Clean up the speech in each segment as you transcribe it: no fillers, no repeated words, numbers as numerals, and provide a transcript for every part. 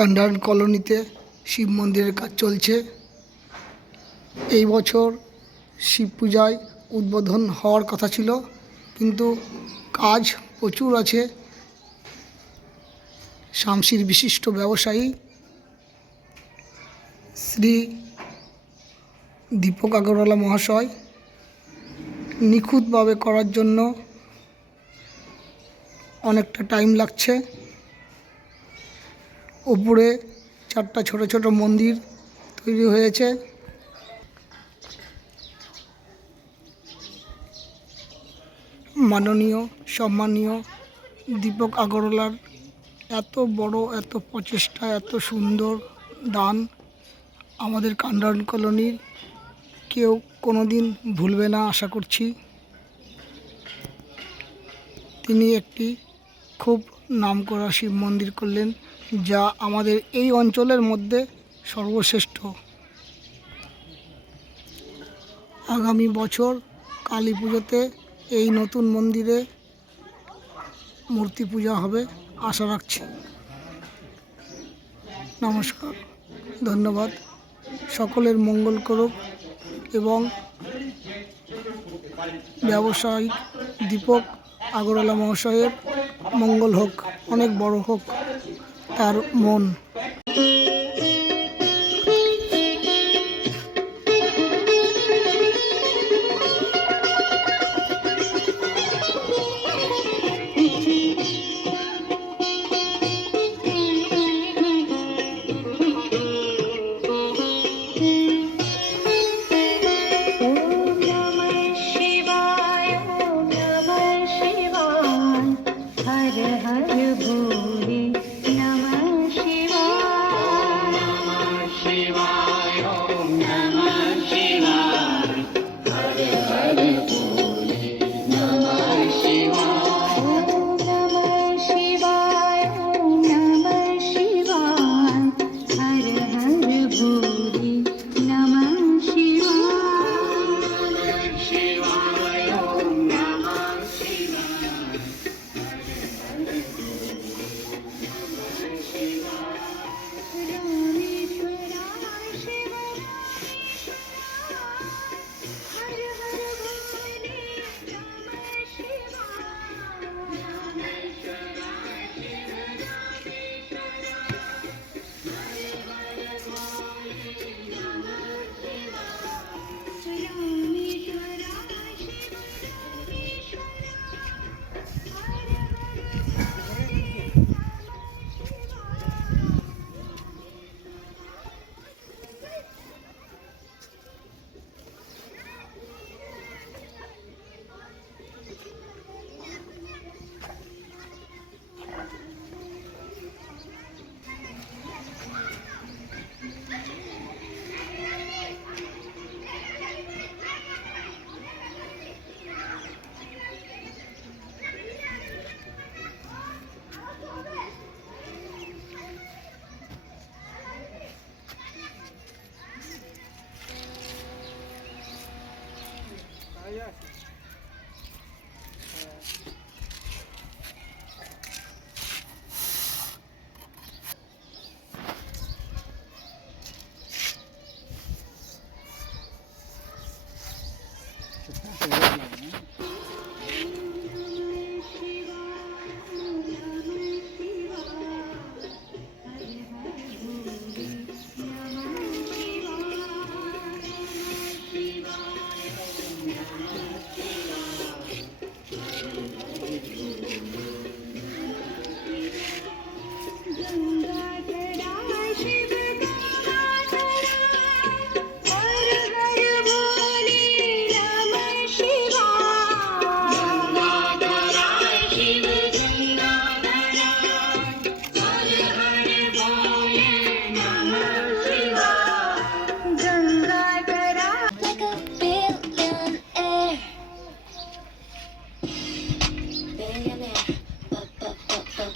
কান্ডান কলোনিতে শিব মন্দিরের কাজ চলছে। এই বছর শিব পূজায় উদ্বোধন হওয়ার কথা ছিল, কিন্তু কাজ প্রচুর আছে। শামসির বিশিষ্ট ব্যবসায়ী শ্রী দীপক আগরওয়ালা মহাশয় নিখুঁতভাবে করার জন্য অনেকটা টাইম লাগছে। উপরে 4টা ছোট ছোট মন্দির তৈরি হয়েছে। মাননীয় সম্মানীয় দীপক আগরওয়ালার এত বড়, এত প্রচেষ্টা, এত সুন্দর দান আমাদের কান্ডান কলোনির কেউ কোনো দিন ভুলবে না আশা করছি। তিনি একটি খুব নামকরা শিব মন্দির করলেন, যা আমাদের এই অঞ্চলের মধ্যে সর্বশ্রেষ্ঠ। আগামী বছর কালী পুজোতে এই নতুন মন্দিরে মূর্তি পূজা হবে আশা রাখছি। নমস্কার, ধন্যবাদ। সকলের মঙ্গল করুক এবং ব্যবসায়িক দীপক আগরওয়ালা মহাশয়ের মঙ্গল হোক, অনেক বড় হোক তার মন।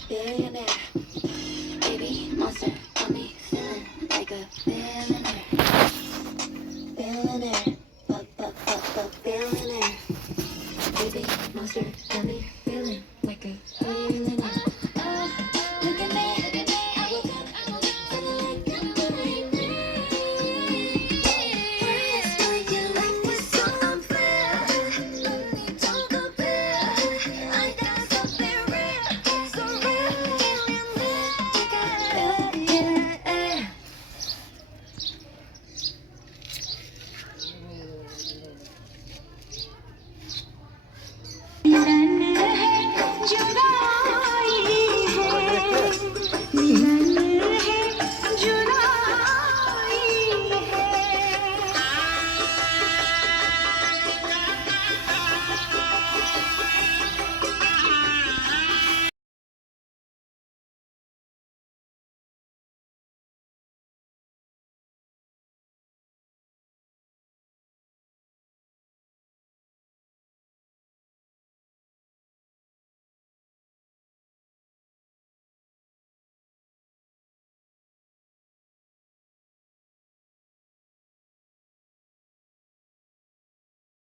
Billionaire.